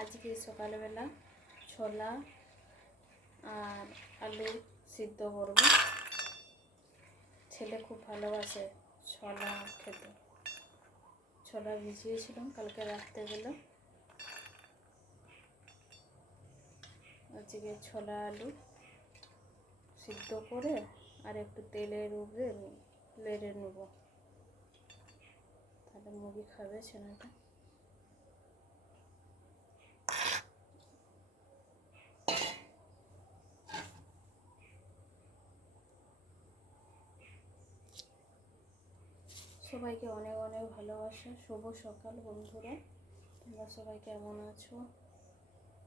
আজকে সকালবেলা ছোলা আর আলু সিদ্ধ করব। ছেলে খুব ভালোবাসে ছোলা খেতে। ছোলা ভিজিয়েছিলাম কালকে রাত্রেবেলা। আজকে ছোলা আলু সিদ্ধ করে আর একটু তেলের উপরে লেড়ে নেব, তাহলে মুরগি খাবে ছেলেটা। সবাইকে অনেক অনেক ভালোবাসা। শুভ সকাল বন্ধুরা, তোমরা সবাই কেমন আছো?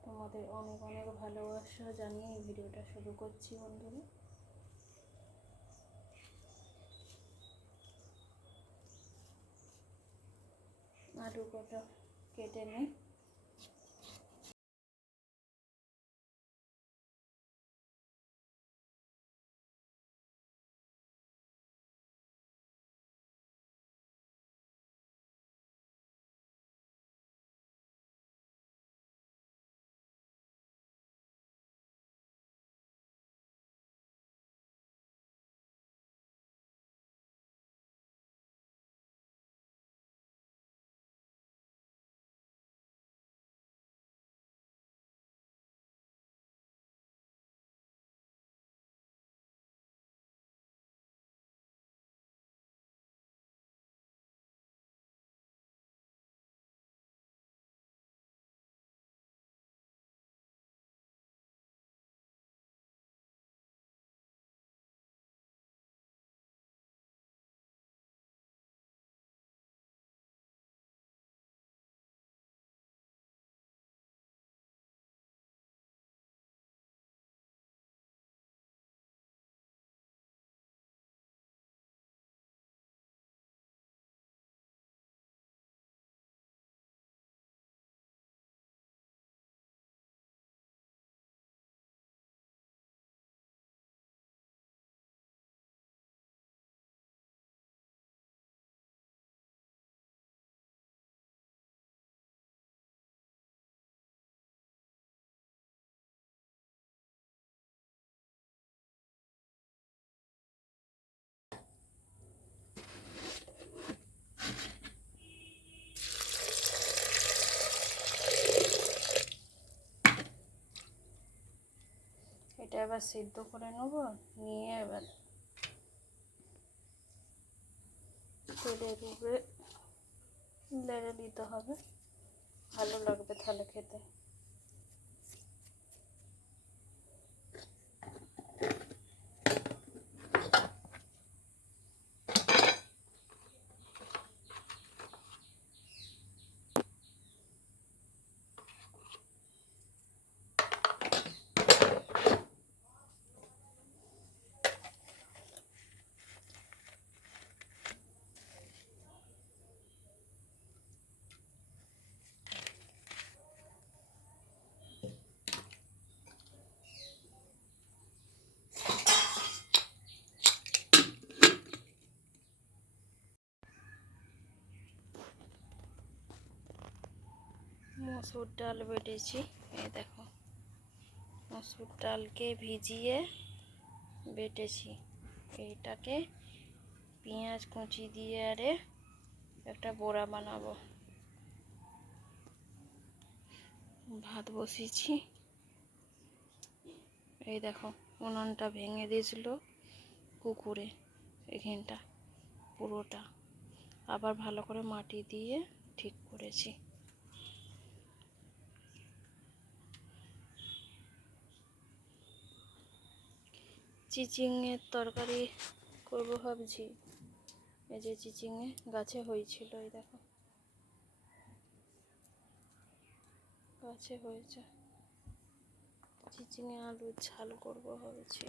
তোমাদের অনেক অনেক ভালোবাসা জানিয়ে এই ভিডিওটা শুরু করছি বন্ধুরা। আলু কটা কেটে নিই। এবার সিদ্ধ করে নেব, নিয়ে এবার তেলের উপরে লেড়ে দিতে হবে, ভালো লাগবে তাহলে খেতে। মসুর ডাল বেটেছি, এই দেখো মসুর ডালকে ভিজিয়ে বেটেছি। এইটাকে পেঁয়াজ কুচি দিয়ে আরে একটা বড়া বানাবো। ভাত বসিয়েছি, এই দেখো উনুনটা ভেঙে দিয়েছিল কুকুরে, এখানটা পুরোটা আবার ভালো করে মাটি দিয়ে ঠিক করেছি। চিচিংয়ের তরকারি করবো ভাবছি। এই যে চিচিংয়ে গাছে হয়েছিল, এই দেখো গাছে হয়েছে। চিচিংয়ে আলুর ঝাল করবো ভাবছি।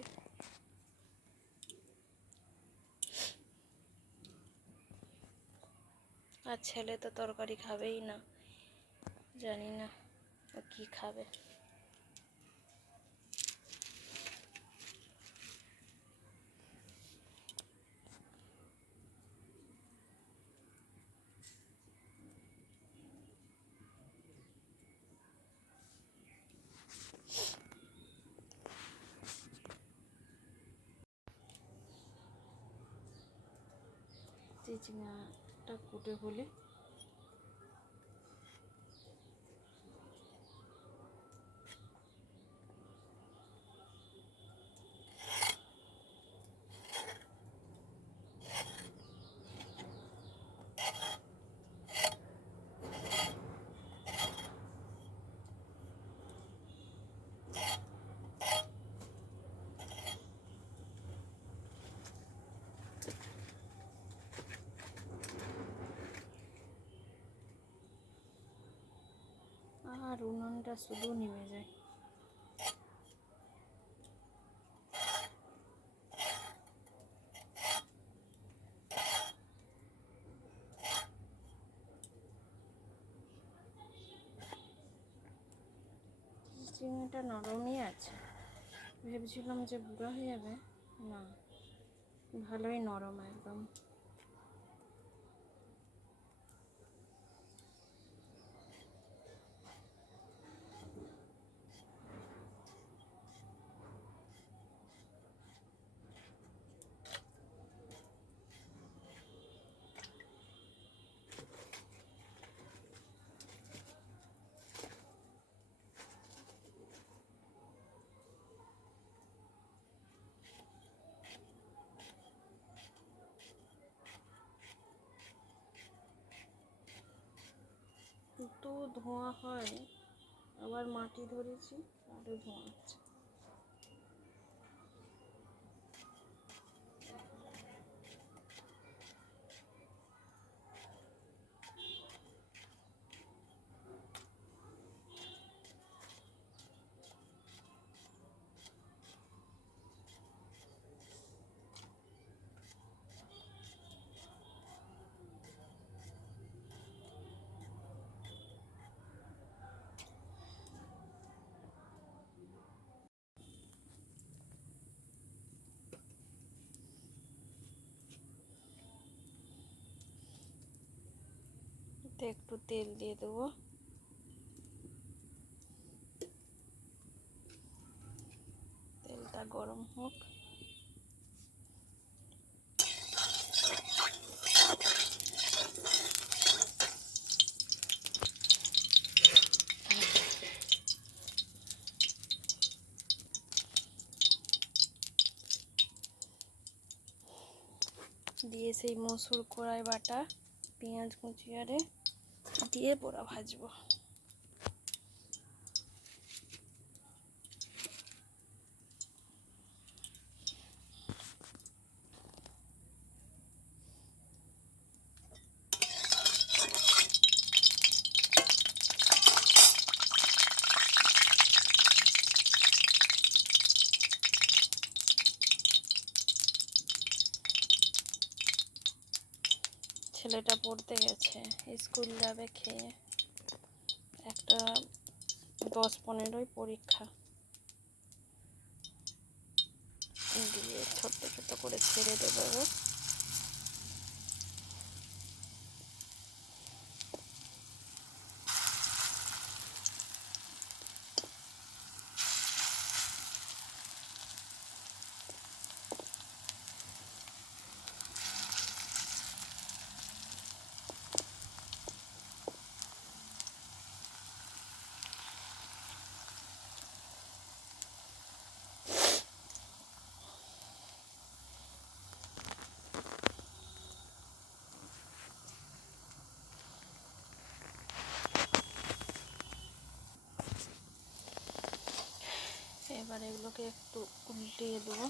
আর ছেলে তো তরকারি খাবেই না, জানি না ও কি খাবে। চিচিংটা কুটে হলে আর উনুনটা শুধু নেমে যায়। চিচিংটা নরমই আছে, ভেবেছিলাম যে বুড়া হয়ে যাবে, না ভালোই নরম একদম। তো ধোঁয়া হয়, আবার মাটি ধরেছি আরও ধোঁয়া হচ্ছে। একটু তেল দিয়ে দেবো, তেলটা গরম হোক। দিয়ে সেই মসুর কড়াই বাটা পেঁয়াজ কুচি আরে দিয়ে বড়া ভাজবো। ছেলেটা পড়তে গেছে, স্কুল যাবে খেয়ে। একটা 10-15 পরীক্ষা, দিয়ে ছোট্ট ছোট্ট করে ছেড়ে দেবো। এবার এগুলোকে একটু উল্টিয়ে দেবো।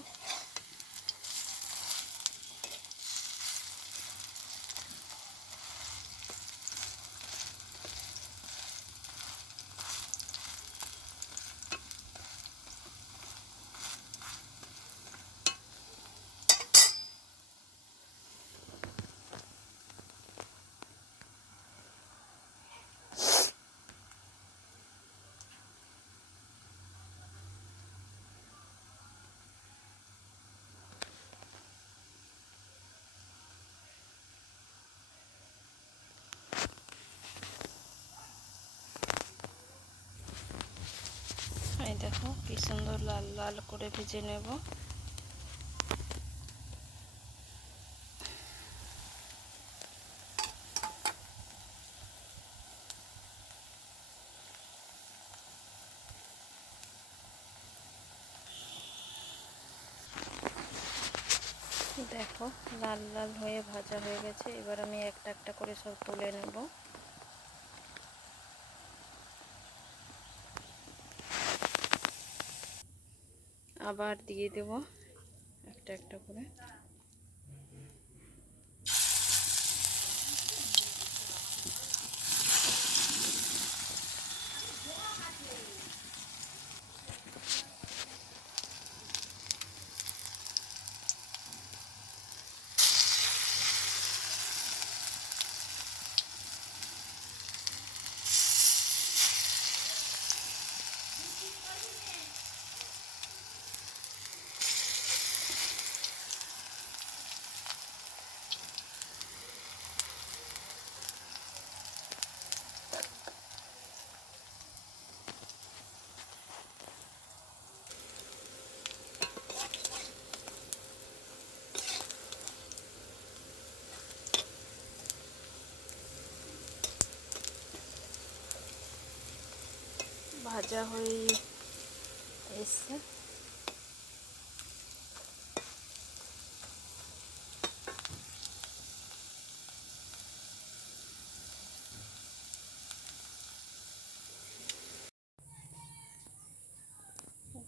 এই দেখো কি সুন্দর লাল লাল করে ভেজে নেব। দেখো লাল লাল হয়ে ভাজা হয়ে গেছে। এবার আমি একটা একটা করে সব তুলে নেব। আবার দিয়ে দেব একটা একটা করে। ভাজা হয়ে এসছে।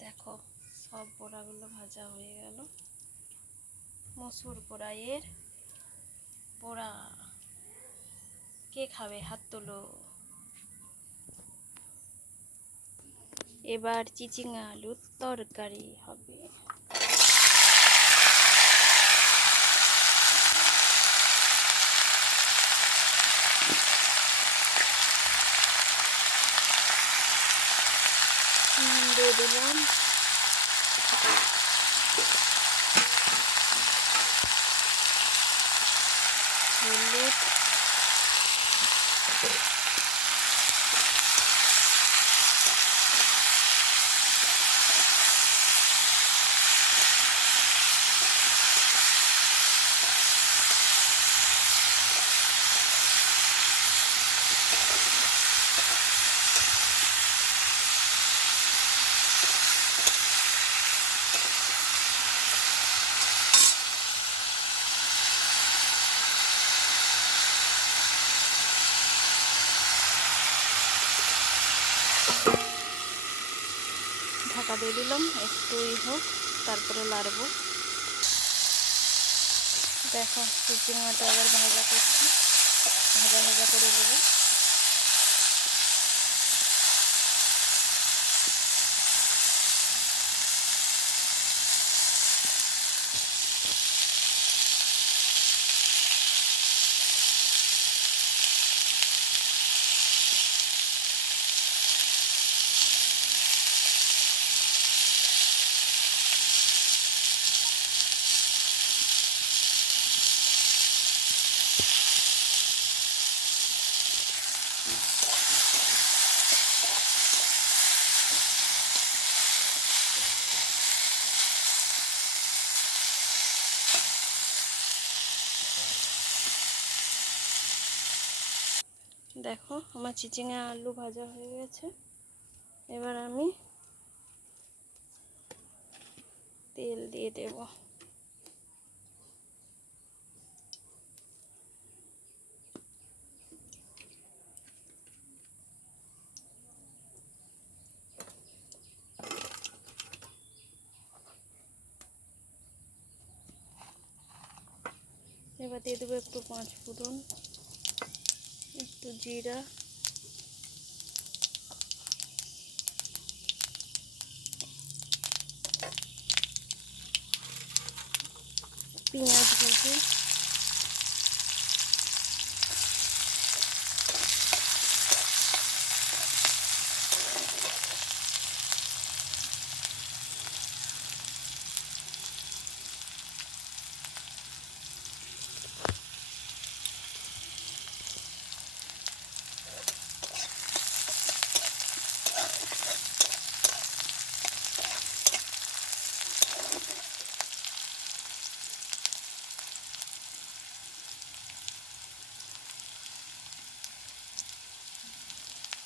দেখো সব বড়াগুলো ভাজা হয়ে গেল। মসুর কড়াইয়ের বড়া কে খাবে হাত তোলো। এবার চিচিঙ্গা আলুর তরকারি হবে। দিয়ে দিলাম হলুদ, ঢাকা দিয়ে দিলাম, একটু হোক, তারপরে লাড়বো। দেখো চিচিঙ্গাটা আবার ভাজা করছি, ভাজা ভাজা করে দেবো। দেখো আমার চিচিঙ্গা আলু ভাজা হয়ে গেছে। এবার আমি তেল দিয়ে দেব। এবার দিয়ে দেবো একটু 5 ফোড়ন, একটু জিরা, পেঁয়াজ ভাজি,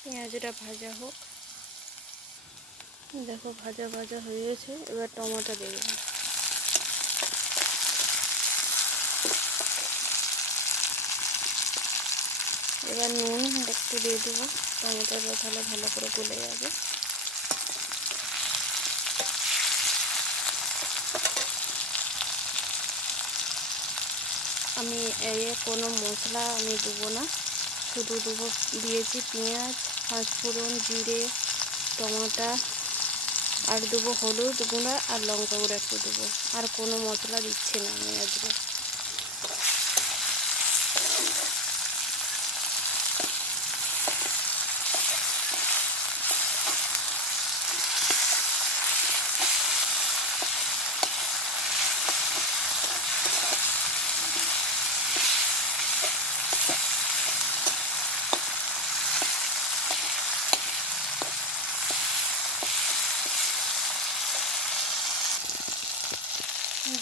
পেঁয়াজটা ভাজা হোক। দেখো ভাজা ভাজা হয়ে গেছে, এবার টমেটো দিয়ে দেবো। এবার নুন একটু দিয়ে দেবো, টমেটোটা তাহলে ভালো করে গলে যাবে। আমি কোনো মশলা আমি দেবো না, শুধু দিয়েছি পেঁয়াজ, 5 ফোড়ন, জিরে, টমেটো, আর দেবো হলুদ গুঁড়া আর লঙ্কা গুঁড়া একটু দেবো, আর কোনো মশলা দিচ্ছি না আমি আজকে।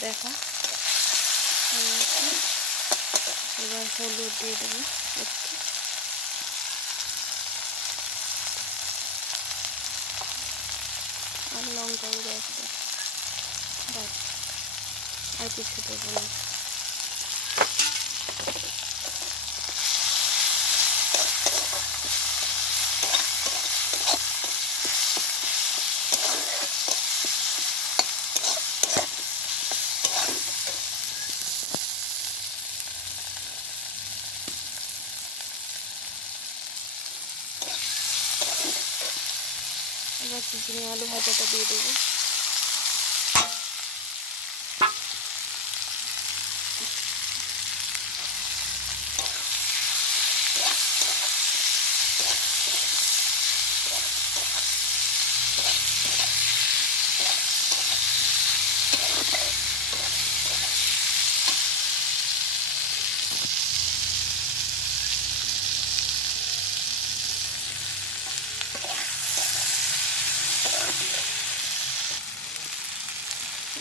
দেখো এবার হলুদ দিয়ে দেবো একটু, আর লঙ্কা গুঁড়ো একটু, বাস আর কিছু দেবো না। এবার চিচিঙ্গা আলু ভাজাটা দিয়ে দেবো।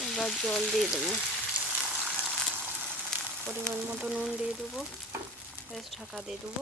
এবার জল দিয়ে দেবো, পরিমাণ মতো নুন দিয়ে দেবো, বেশ ঢাকা দিয়ে দেবো।